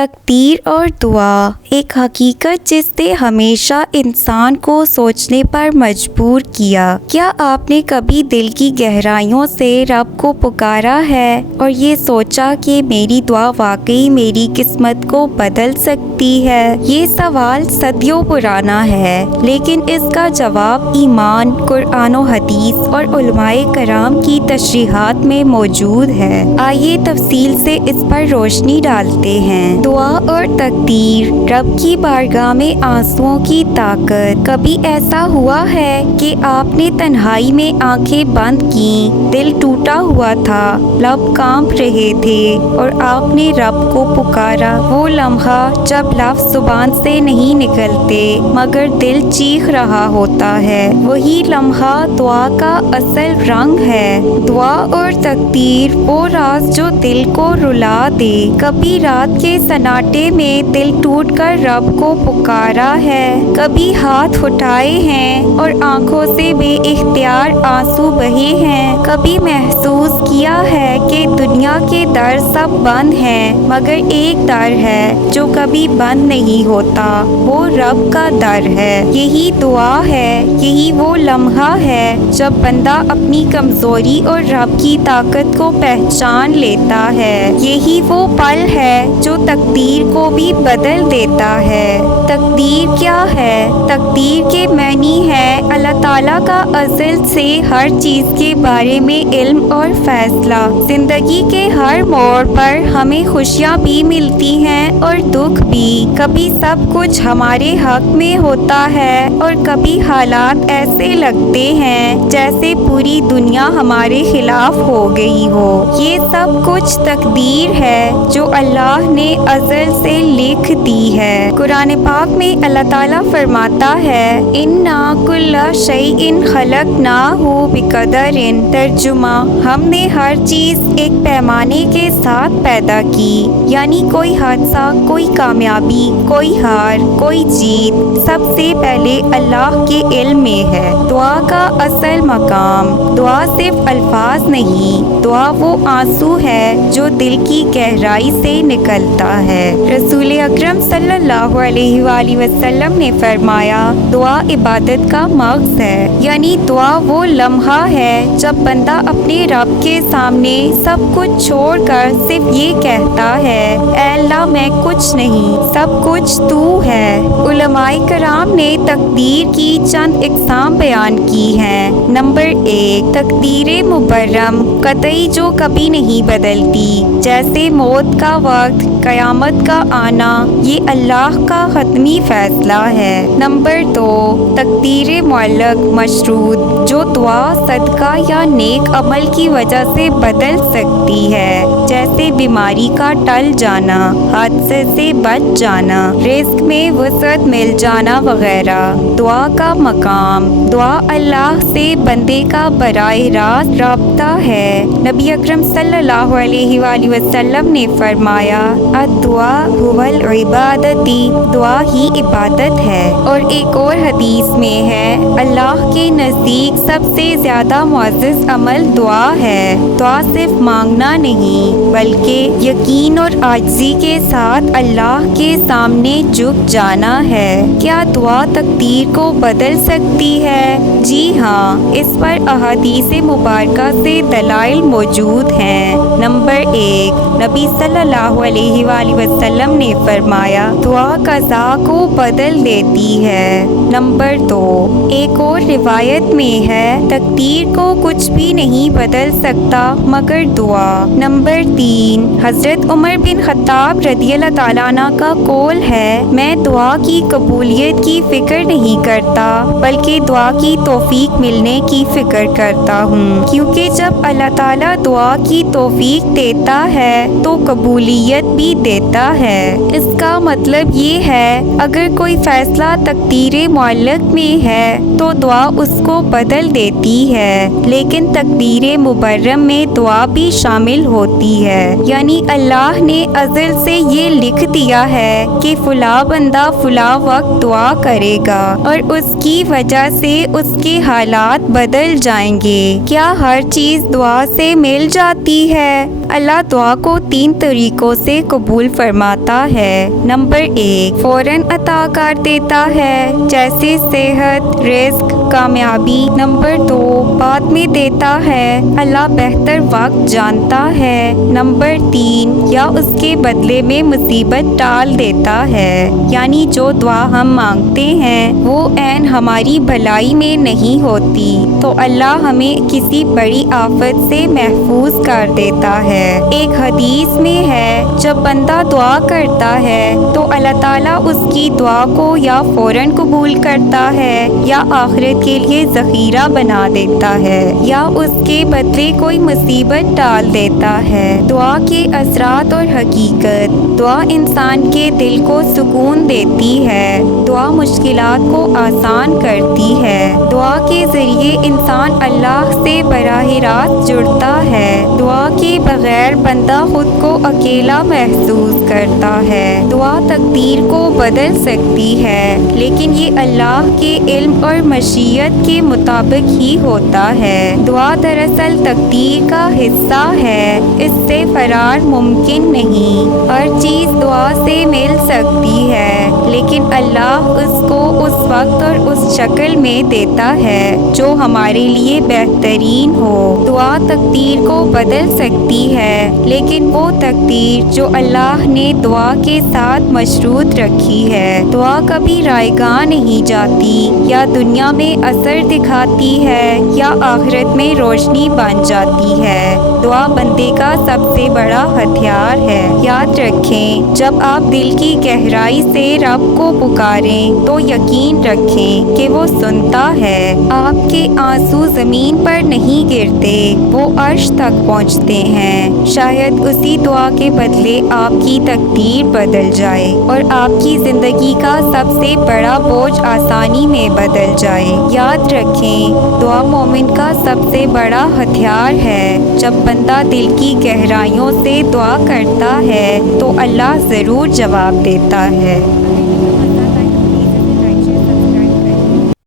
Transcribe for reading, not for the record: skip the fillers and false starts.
تقدیر اور دعا ایک حقیقت جس نے ہمیشہ انسان کو سوچنے پر مجبور کیا۔ کیا آپ نے کبھی دل کی گہرائیوں سے رب کو پکارا ہے اور یہ سوچا کہ میری دعا واقعی میری قسمت کو بدل سکتی ہے؟ یہ سوال صدیوں پرانا ہے، لیکن اس کا جواب ایمان، قرآن و حدیث اور علماء کرام کی تشریحات میں موجود ہے۔ آئیے تفصیل سے اس پر روشنی ڈالتے ہیں۔ دعا اور تقدیر، رب کی بارگاہ میں آنسوؤں کی طاقت۔ کبھی ایسا ہوا ہے کہ آپ نے تنہائی میں آنکھیں بند کیں، دل ٹوٹا ہوا تھا، لب کانپ رہے تھے اور آپ نے رب کو پکارا؟ وہ لمحہ جب لفظ زبان سے نہیں نکلتے مگر دل چیخ رہا ہوتا ہے، وہی لمحہ دعا کا اصل رنگ ہے۔ دعا اور تقدیر وہ راز جو دل کو رلا دے۔ کبھی رات کے سناٹے میں دل ٹوٹ کر رب کو پکارا ہے، کبھی ہاتھ اٹھائے ہیں اور آنکھوں سے بے اختیار آنسو بہے ہیں، کبھی محسوس کیا ہے کہ دنیا کے در سب بند ہیں مگر ایک در ہے جو کبھی بند نہیں ہوتا، وہ رب کا در ہے۔ یہی دعا ہے، یہی وہ لمحہ ہے جب بندہ اپنی کمزوری اور رب کی طاقت کو پہچان لیتا ہے۔ یہی وہ پل ہے جو تقدیر کو بھی بدل دیتا ہے۔ تقدیر کیا ہے؟ تقدیر کے معنی ہے اللہ تعالیٰ کا ازل سے ہر چیز کے بارے میں علم اور فیصلہ۔ زندگی کے ہر موڑ پر ہمیں خوشیاں بھی ملتی ہیں اور دکھ بھی۔ کبھی سب کچھ ہمارے حق میں ہوتا ہے اور کبھی حالات ایسے لگتے ہیں جیسے پوری دنیا ہمارے خلاف ہو گئی ہو۔ یہ سب کچھ تقدیر ہے جو اللہ نے ازل سے لکھ دی ہے۔ قرآن پاک میں اللہ تعالیٰ فرماتا ہے اِنَّا كُلَّ شَيْءٍ خَلَقْنَاهُ بِقَدَرٍ۔ ترجمہ، ہم نے ہر چیز ایک پیمانے کے ساتھ پیدا کی، یعنی کوئی حادثہ، کوئی کامیابی، کوئی ہار، کوئی جیت، سب سے پہلے اللہ کے علم میں ہے۔ دعا کا اصل مقام، دعا صرف الفاظ نہیں، دعا وہ آنسو ہے جو دل کی گہرائی سے نکلتا ہے۔ رسول اکرم صلی اللہ علیہ وآلہ وسلم نے فرمایا دعا عبادت کا مغز ہے، یعنی دعا وہ لمحہ ہے جب بندہ اپنے رب کے سامنے سب کچھ چھوڑ کر صرف یہ کہتا ہے اے اللہ میں کچھ نہیں، سب کچھ تو ہے۔ علماء کرام نے تقدیر کی چند اقسام بیان کی ہیں۔ نمبر 1، تقدیر مبرم، قطعی جو کبھی نہیں بدلتی، جیسے موت کا وقت، قیامت کا آنا، یہ اللہ کا حتمی فیصلہ ہے۔ نمبر 2، تقدیر معلق مشروط، جو دعا، صدقہ یا نیک عمل کی وجہ سے بدل سکتی ہے، جیسے بیماری کا ٹل جانا، حادثے سے بچ جانا، رزق میں وسعت مل جانا وغیرہ۔ دعا کا مقام، دعا اللہ سے بندے کا براہ راست رابطہ ہے۔ نبی اکرم صلی اللہ علیہ وآلہ وسلم نے فرمایا الدعاء هو العبادتی، دعا ہی عبادت ہے۔ اور ایک اور حدیث میں ہے اللہ کے نزدیک سب سے زیادہ معزز عمل دعا ہے۔ دعا صرف مانگنا نہیں بلکہ یقین اور عاجزی کے ساتھ اللہ کے سامنے جھک جانا ہے۔ کیا دعا تقدیر کو بدل سکتی ہے؟ جی ہاں، اس پر احادیث مبارکہ سے دلائل موجود ہیں۔ نمبر 1، نبی صلی اللہ علیہ وآلہ وسلم نے فرمایا دعا قضا کو بدل دیتی ہے۔ نمبر 2، ایک اور روایت میں ہے تقدیر کو کچھ بھی نہیں بدل سکتا مگر دعا۔ نمبر 3، حضرت عمر بن خطاب رضی اللہ تعالیٰ عنہ کا قول ہے میں دعا کی قبولیت کی فکر نہیں کرتا بلکہ دعا کی توفیق ملنے کی فکر کرتا ہوں، کیونکہ جب اللہ تعالیٰ دعا کی توفیق دیتا ہے تو قبولیت بھی دیتا ہے۔ اس کا مطلب یہ ہے اگر کوئی فیصلہ تقدیر معلق میں ہے تو دعا اس کو بدل دیتی ہے، لیکن تقدیر مبرم میں دعا بھی شامل ہوتی ہے، یعنی اللہ نے ازل سے یہ لکھ دیا ہے کہ فلاں بندہ فلاں وقت دعا کرے گا اور اس کی وجہ سے اس کے حالات بدل جائیں گے۔ کیا ہر چیز دعا سے مل جاتی ہے؟ اللہ دعا کو 3 طریقوں سے قبول فرماتا ہے۔ نمبر 1، فوراً عطا کر دیتا ہے، جیسے صحت، رزق، کامیابی۔ نمبر 2، بعد میں دیتا ہے، اللہ بہتر وقت جانتا ہے۔ نمبر 3، یا اس کے بدلے میں مصیبت ٹال دیتا ہے، یعنی جو دعا ہم مانگتے ہیں وہ عین ہماری بھلائی میں نہیں ہوتی تو اللہ ہمیں کسی بڑی آفت سے محفوظ کر دیتا ہے۔ ایک حدیث میں ہے، جب بندہ دعا کرتا ہے تو اللہ تعالیٰ اس کی دعا کو یا فوراً قبول کرتا ہے یا آخرت کے لیے ذخیرہ بنا دیتا ہے یا اس کے بدلے کوئی مصیبت ٹال دیتا ہے۔ دعا کے اثرات اور حقیقت۔ دعا انسان کے دل کو سکون دیتی ہے، دعا مشکلات کو آسان کرتی ہے، دعا کے ذریعے انسان اللہ سے براہ راست جڑتا ہے، دعا کے بغیر بندہ خود کو اکیلا محسوس کرتا ہے۔ دعا تقدیر کو بدل سکتی ہے، لیکن یہ اللہ کے علم اور مشیت کے مطابق ہی ہوتا ہے۔ دعا دراصل تقدیر کا حصہ ہے، اس سے فرار ممکن نہیں۔ ہر چیز دعا سے مل سکتی ہے، لیکن اللہ اس کو اس وقت اور اس شکل میں دیتا ہے جو ہمارے لیے بہترین ہو۔ دعا تقدیر کو بدل سکتی ہے، لیکن وہ تقدیر جو اللہ نے دعا کے ساتھ مشروط رکھی ہے۔ دعا کبھی رائے گاہ نہیں جاتی، یا دنیا میں اثر دکھاتی ہے یا آخرت میں روشنی بن جاتی ہے۔ دعا بندے کا سب سے بڑا ہتھیار ہے۔ یاد رکھیں، جب آپ دل کی گہرائی سے رب کو پکاریں تو یقین رکھیں کہ وہ سنتا ہے۔ آپ کے آنسو زمین پر نہیں گرتے، وہ عرش تک پہنچتے ہیں۔ شاید اسی دعا کے بدلے آپ کی تقدیر بدل جائے اور آپ کی زندگی کا سب سے بڑا بوجھ آسانی میں بدل جائے۔ یاد رکھیں، دعا مومن کا سب سے بڑا ہتھیار ہے۔ جب بندہ دل کی گہرائیوں سے دعا کرتا ہے تو اللہ ضرور جواب دیتا ہے۔